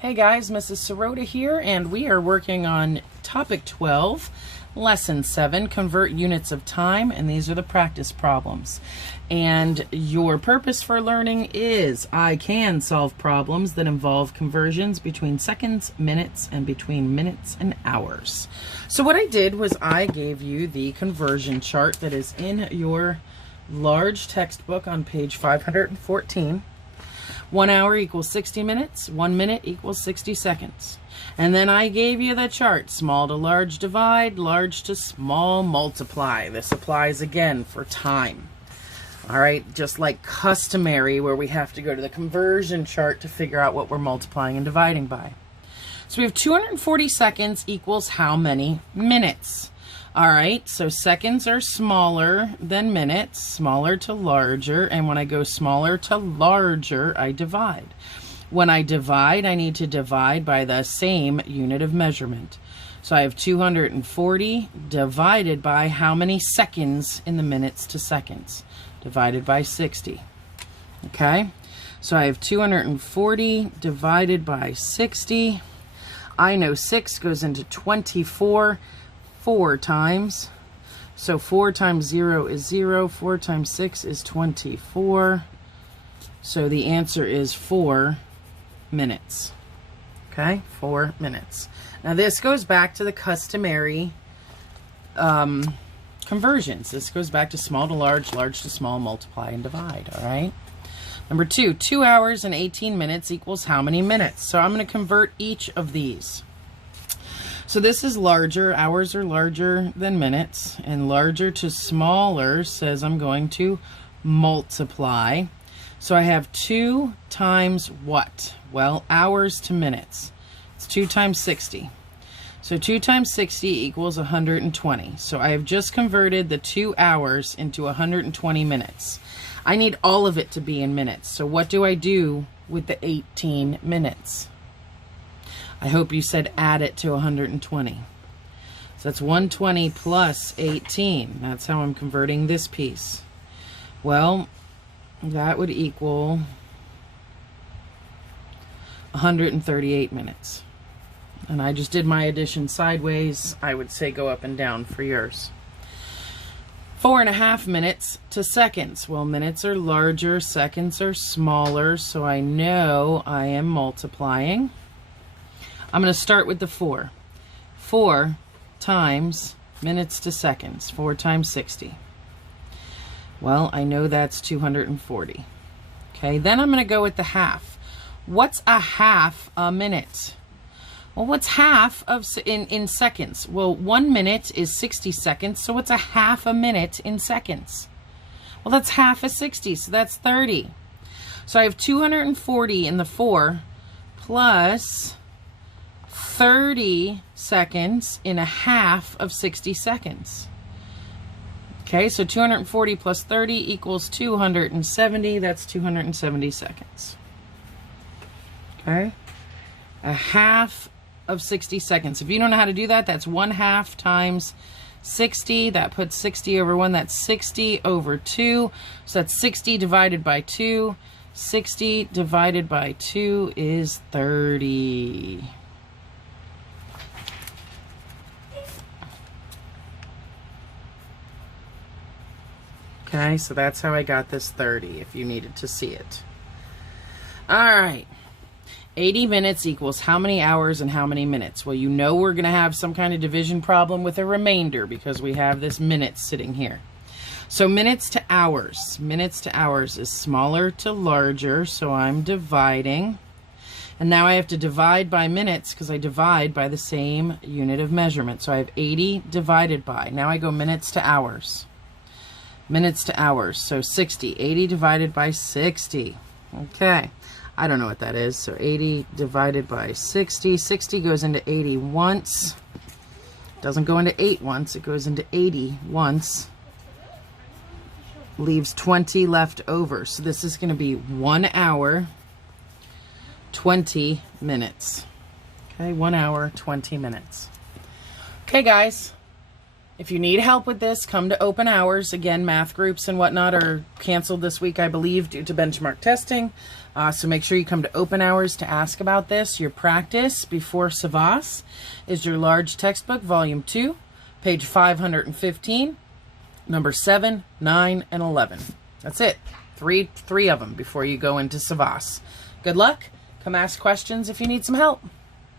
Hey guys, Mrs. Hrade here, and we are working on Topic 12, Lesson 7, Convert Units of Time, and these are the practice problems. And your purpose for learning is I can solve problems that involve conversions between seconds, minutes, and between minutes and hours. So what I did was I gave you the conversion chart that is in your large textbook on page 514. 1 hour equals 60 minutes, 1 minute equals 60 seconds. And then I gave you the chart, small to large divide, large to small multiply. This applies again for time. All right, just like customary where we have to go to the conversion chart to figure out what we're multiplying and dividing by. So we have 240 seconds equals how many minutes? All right, so seconds are smaller than minutes, smaller to larger, and when I go smaller to larger, I divide. When I divide, I need to divide by the same unit of measurement. So I have 240 divided by how many seconds in the minutes to seconds? Divided by 60. Okay, so I have 240 divided by 60. I know 6 goes into 24 4 times. So 4 times 0 is 0. 4 times 6 is 24. So the answer is 4 minutes. Okay, 4 minutes. Now this goes back to the customary conversions. This goes back to small to large, large to small, multiply and divide. All right. Number 2, 2 hours and 18 minutes equals how many minutes? So I'm going to convert each of these. So this is larger, hours are larger than minutes, and larger to smaller says I'm going to multiply. So I have 2 times what? Well, hours to minutes. It's 2 times 60. So 2 times 60 equals 120. So I have just converted the 2 hours into 120 minutes. I need all of it to be in minutes. So what do I do with the 18 minutes? I hope you said add it to 120. So that's 120 plus 18. That's how I'm converting this piece. Well, that would equal 138 minutes. And I just did my addition sideways. I would say go up and down for yours. 4.5 minutes to seconds. Well, minutes are larger, seconds are smaller, so I know I am multiplying. I'm going to start with the 4. 4 times minutes to seconds. 4 times 60. Well, I know that's 240. Okay, then I'm going to go with the half. What's a half a minute? Well, what's half of in seconds? Well, 1 minute is 60 seconds, so what's a half a minute in seconds? Well, that's half of 60, so that's 30. So I have 240 in the 4 plus 30 seconds in a half of 60 seconds. Okay, so 240 plus 30 equals 270. That's 270 seconds. Okay, a half of 60 seconds. If you don't know how to do that, that's 1/2 times 60. That puts 60 over 1. That's 60 over 2. So that's 60 divided by 2. 60 divided by 2 is 30. Okay, so that's how I got this 30, if you needed to see it. All right. 80 minutes equals how many hours and how many minutes? Well, you know we're going to have some kind of division problem with a remainder because we have this minutes sitting here. So minutes to hours. Minutes to hours is smaller to larger, so I'm dividing. And now I have to divide by minutes because I divide by the same unit of measurement. So I have 80 divided by. Now I go minutes to hours. Minutes to hours, so 60. 80 divided by 60. Okay, I don't know what that is. So 80 divided by 60. 60 goes into 80 once. Doesn't go into 8 once. It goes into 80 once. Leaves 20 left over. So this is going to be 1 hour, 20 minutes. Okay, 1 hour, 20 minutes. Okay, guys. If you need help with this, come to open hours. Again, math groups and whatnot are canceled this week, I believe, due to benchmark testing. So make sure you come to open hours to ask about this. Your practice before Savas is your large textbook, volume 2, page 515, number 7, 9, and 11. That's it. Three of them before you go into Savas. Good luck. Come ask questions if you need some help.